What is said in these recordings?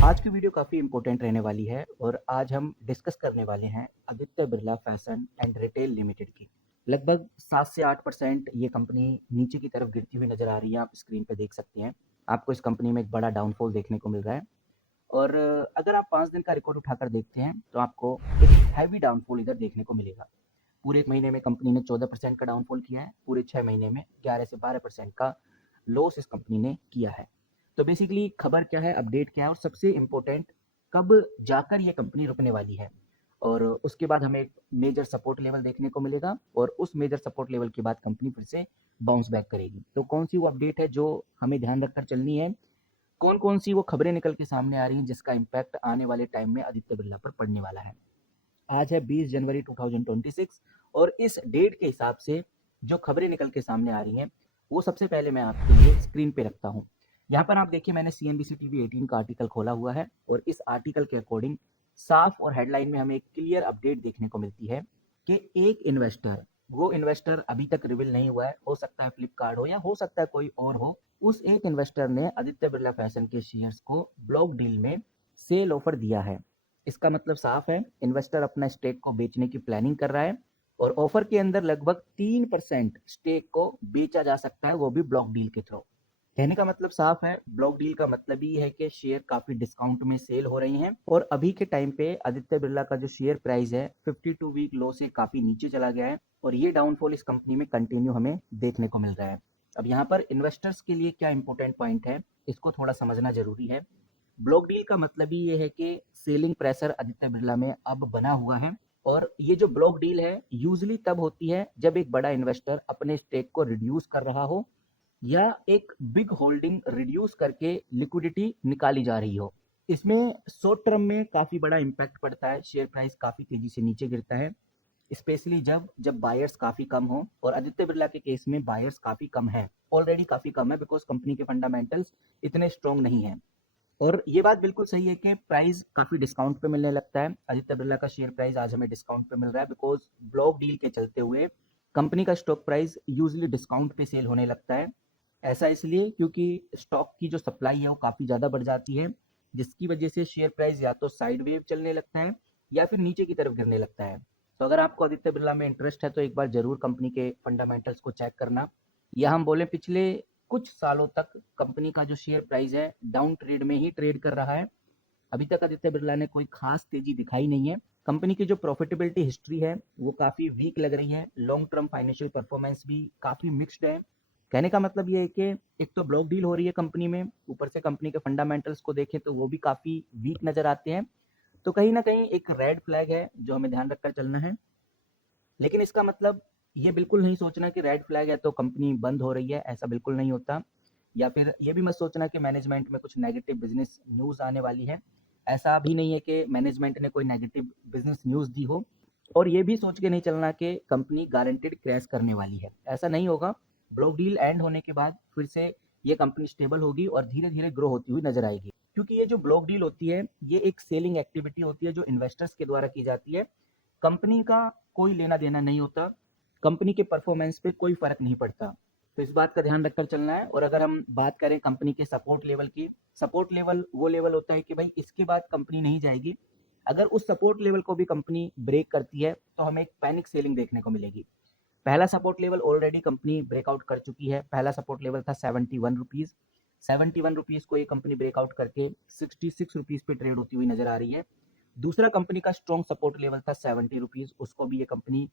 आज की वीडियो काफ़ी इम्पोर्टेंट रहने वाली है और आज हम डिस्कस करने वाले हैं Aditya Birla fashion and retail limited की। लगभग 7 से 8% ये कंपनी नीचे की तरफ गिरती हुई नज़र आ रही है। आप स्क्रीन पे देख सकते हैं। आपको इस कंपनी में एक बड़ा डाउनफॉल देखने को मिल रहा है और अगर आप 5 दिन का रिकॉर्ड उठाकर देखते हैं तो आपको एक हैवी डाउनफॉल इधर देखने को मिलेगा। पूरे 1 महीने में कंपनी ने 14% का डाउनफॉल किया है। पूरे 6 महीने में 11 से 12% का लॉस इस कंपनी ने किया है। तो बेसिकली खबर क्या है, अपडेट क्या है और सबसे इम्पोर्टेंट कब जाकर ये कंपनी रुकने वाली है और उसके बाद हमें एक मेजर सपोर्ट लेवल देखने को मिलेगा और उस मेजर सपोर्ट लेवल के बाद कंपनी फिर से बाउंस बैक करेगी। तो कौन सी वो अपडेट है जो हमें ध्यान रखकर चलनी है, कौन कौन सी वो खबरें निकल के सामने आ रही हैं जिसका इम्पैक्ट आने वाले टाइम में आदित्य बिरला पर पड़ने वाला है। आज है 20 जनवरी 2026 और इस डेट के हिसाब से जो खबरें निकल के सामने आ रही हैं वो सबसे पहले मैं आपके लिए स्क्रीन पे रखता हूँ। यहाँ पर आप देखिए, मैंने CNBC TV 18 का आर्टिकल खोला हुआ है और इस आर्टिकल के अकॉर्डिंग साफ और हेडलाइन में हमें एक क्लियर अपडेट देखने को मिलती है कि एक इन्वेस्टर, वो इन्वेस्टर अभी तक रिवील नहीं हुआ है, हो सकता है फ्लिपकार्ट हो या हो सकता है कोई और हो, उस एक इन्वेस्टर ने आदित्य बिरला फैशन के शेयर्स को ब्लॉक डील में सेल ऑफर दिया है। इसका मतलब साफ है, इन्वेस्टर अपना स्टेक को बेचने की प्लानिंग कर रहा है और ऑफर के अंदर लगभग 3% स्टेक को बेचा जा सकता है, वो भी ब्लॉक डील के थ्रू। कहने का मतलब साफ है, ब्लॉक डील का मतलब ही है कि शेयर काफी डिस्काउंट में सेल हो रही हैं और अभी के टाइम पे आदित्य बिरला का जो शेयर प्राइस है 52 वीक लो से काफी नीचे चला गया है और ये डाउनफॉल इस कंपनी में कंटिन्यू हमें देखने को मिल रहा है। अब यहाँ पर इन्वेस्टर्स के लिए क्या इंपॉर्टेंट पॉइंट है, इसको थोड़ा समझना जरूरी है। ब्लॉक डील का मतलब ही ये है कि सेलिंग प्रेशर आदित्य बिरला में अब बना हुआ है और ये जो ब्लॉक डील है यूजली तब होती है जब एक बड़ा इन्वेस्टर अपने स्टेक को रिड्यूस कर रहा हो या एक बिग होल्डिंग रिड्यूस करके लिक्विडिटी निकाली जा रही हो। इसमें शॉर्ट टर्म में काफी बड़ा इम्पैक्ट पड़ता है, शेयर प्राइस काफी तेजी से नीचे गिरता है, स्पेशली जब जब बायर्स काफी कम हो और आदित्य बिरला के केस में बायर्स काफी कम है, ऑलरेडी काफी कम है बिकॉज कंपनी के फंडामेंटल्स इतने स्ट्रॉन्ग नहीं है। और ये बात बिल्कुल सही है कि प्राइस काफी डिस्काउंट पे मिलने लगता है। आदित्य बिरला का शेयर प्राइस आज हमें डिस्काउंट पे मिल रहा है बिकॉज ब्लॉक डील के चलते हुए कंपनी का स्टॉक प्राइस यूजली डिस्काउंट पे सेल होने लगता है। ऐसा इसलिए क्योंकि स्टॉक की जो सप्लाई है वो काफी ज्यादा बढ़ जाती है, जिसकी वजह से शेयर प्राइस या तो साइड वेव चलने लगता है या फिर नीचे की तरफ गिरने लगता है। तो अगर आपको आदित्य बिरला में इंटरेस्ट है तो एक बार जरूर कंपनी के फंडामेंटल्स को चेक करना। या हम बोले पिछले कुछ सालों तक कंपनी का जो शेयर प्राइस है डाउन ट्रेड में ही ट्रेड कर रहा है। अभी तक आदित्य बिरला ने कोई खास तेजी दिखाई नहीं है। कंपनी की जो प्रॉफिटेबिलिटी हिस्ट्री है वो काफी वीक लग रही है, लॉन्ग टर्म फाइनेंशियल परफॉर्मेंस भी काफी मिक्स्ड है। कहने का मतलब ये है कि एक तो ब्लॉक डील हो रही है कंपनी में, ऊपर से कंपनी के फंडामेंटल्स को देखें तो वो भी काफी वीक नजर आते हैं। तो कहीं ना कहीं एक रेड फ्लैग है जो हमें ध्यान रखकर चलना है। लेकिन इसका मतलब ये बिल्कुल नहीं सोचना कि रेड फ्लैग है तो कंपनी बंद हो रही है, ऐसा बिल्कुल नहीं होता। या फिर ये भी मत सोचना कि मैनेजमेंट में कुछ नेगेटिव बिजनेस न्यूज़ आने वाली है, ऐसा भी नहीं है कि मैनेजमेंट ने कोई नेगेटिव बिजनेस न्यूज़ दी हो। और ये भी सोच के नहीं चलना कि कंपनी गारंटेड क्रैश करने वाली है, ऐसा नहीं होगा। ब्लॉक डील एंड होने के बाद फिर से ये कंपनी स्टेबल होगी और धीरे धीरे ग्रो होती हुई नजर आएगी, क्योंकि ये जो ब्लॉक डील होती है ये एक सेलिंग एक्टिविटी होती है जो इन्वेस्टर्स के द्वारा की जाती है। कंपनी का कोई लेना देना नहीं होता, कंपनी के परफॉर्मेंस पे कोई फर्क नहीं पड़ता। तो इस बात का ध्यान रखकर चलना है। और अगर हम बात करें कंपनी के सपोर्ट लेवल की, सपोर्ट लेवल वो लेवल होता है कि भाई इसके बाद कंपनी नहीं जाएगी। अगर उस सपोर्ट लेवल को भी कंपनी ब्रेक करती है तो हमें एक पैनिक सेलिंग देखने को मिलेगी। पहला support level already company breakout कर चुकी है। पहला सपोर्ट लेवल था 71 रुपीज। 71 रुपीज को ये कंपनी ब्रेकआउट करके 66 रुपीज पे ट्रेड होती हुई नजर आ रही है। दूसरा कंपनी का स्ट्रॉन्ग सपोर्ट लेवल था 70 रुपीज, उसको भी ये कंपनी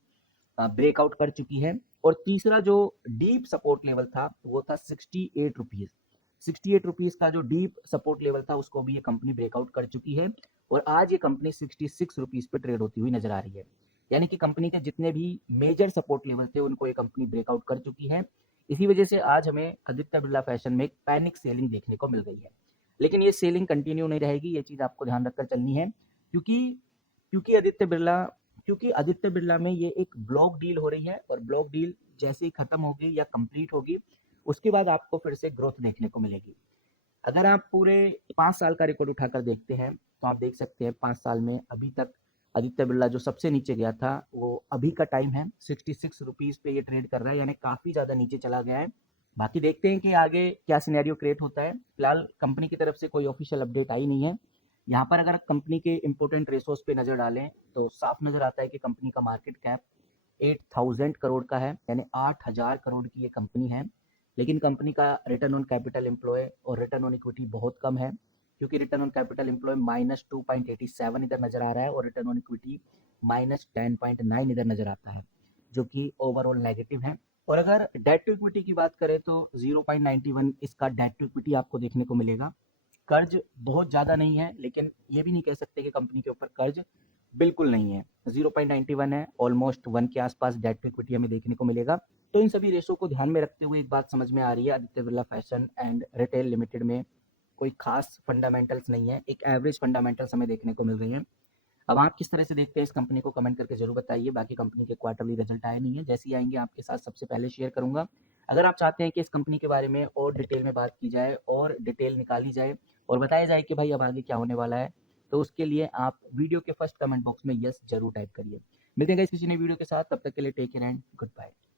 ब्रेकआउट कर चुकी है। और तीसरा जो डीप सपोर्ट लेवल था वो था 68 रुपीज। 68 रुपीज का जो डीप सपोर्ट लेवल था उसको भी ये कंपनी ब्रेकआउट कर चुकी है और आज ये कंपनी 66 रुपीज पे ट्रेड होती हुई नजर आ रही है। यानी कि कंपनी के जितने भी मेजर सपोर्ट लेवल थे उनको ये कंपनी ब्रेकआउट कर चुकी है। इसी वजह से आज हमें आदित्य बिरला फैशन में एक पैनिक सेलिंग देखने को मिल गई है। लेकिन ये सेलिंग कंटिन्यू नहीं रहेगी, ये चीज आपको ध्यान रखकर चलनी है। क्योंकि क्योंकि आदित्य बिरला क्योंकि आदित्य बिरला में ये एक ब्लॉक डील हो रही है और ब्लॉक डील जैसे ही खत्म होगी या कंप्लीट होगी उसके बाद आपको फिर से ग्रोथ देखने को मिलेगी। अगर आप पूरे 5 साल का रिकॉर्ड उठाकर देखते हैं तो आप देख सकते हैं 5 साल में अभी तक आदित्य बिरला जो सबसे नीचे गया था वो अभी का टाइम है 66 रुपीज पे ये ट्रेड कर रहा है, यानी काफी ज्यादा नीचे चला गया है। बाकी देखते हैं कि आगे क्या सिनेरियो क्रिएट होता है। फिलहाल कंपनी की तरफ से कोई ऑफिशियल अपडेट आई नहीं है, यहाँ पर अगर कंपनी के इंपॉर्टेंट रेशोज पे नज़र डालें तो साफ नज़र आता है कि कंपनी का मार्केट कैप 8000 करोड़ का है, यानी 8000 करोड़ की ये कंपनी है। लेकिन कंपनी का रिटर्न ऑन कैपिटल एम्प्लॉय और रिटर्न ऑन इक्विटी बहुत कम है, क्योंकि रिटर्न ऑन कैपिटल एम्प्लॉय -2.87 इधर नज़र आ रहा है और रिटर्न ऑन इक्विटी -10.9 इधर नज़र आता है, जो कि ओवरऑल नेगेटिव है। और अगर डेट टू इक्विटी की बात करें तो 0.91 इसका डेट टू इक्विटी आपको देखने को मिलेगा। कर्ज बहुत ज़्यादा नहीं है, लेकिन ये भी नहीं कह सकते कि कंपनी के ऊपर कर्ज बिल्कुल नहीं है। 0.91 है, ऑलमोस्ट 1 के आसपास डेट टू इक्विटी हमें देखने को मिलेगा। तो इन सभी रेशो को ध्यान में रखते हुए एक बात समझ में आ रही है, Aditya Birla fashion and retail limited में कोई खास फंडामेंटल्स नहीं है, एक एवरेज फंडामेंटल्स हमें देखने को मिल रही है। अब आप किस तरह से देखते हैं इस कंपनी को, कमेंट करके जरूर बताइए। बाकी कंपनी के क्वार्टरली रिजल्ट आए नहीं है, जैसे ही आएंगे आपके साथ सबसे पहले शेयर करूंगा। अगर आप चाहते हैं कि इस कंपनी के बारे में और डिटेल में बात की जाए और डिटेल निकाली जाए और बताया जाए कि भाई अब आगे क्या होने वाला है, तो उसके लिए आप वीडियो के फर्स्ट कमेंट बॉक्स में यस जरूर टाइप करिए। मिलते हैं किसी नई वीडियो के साथ, तब तक के लिए take care and good bye.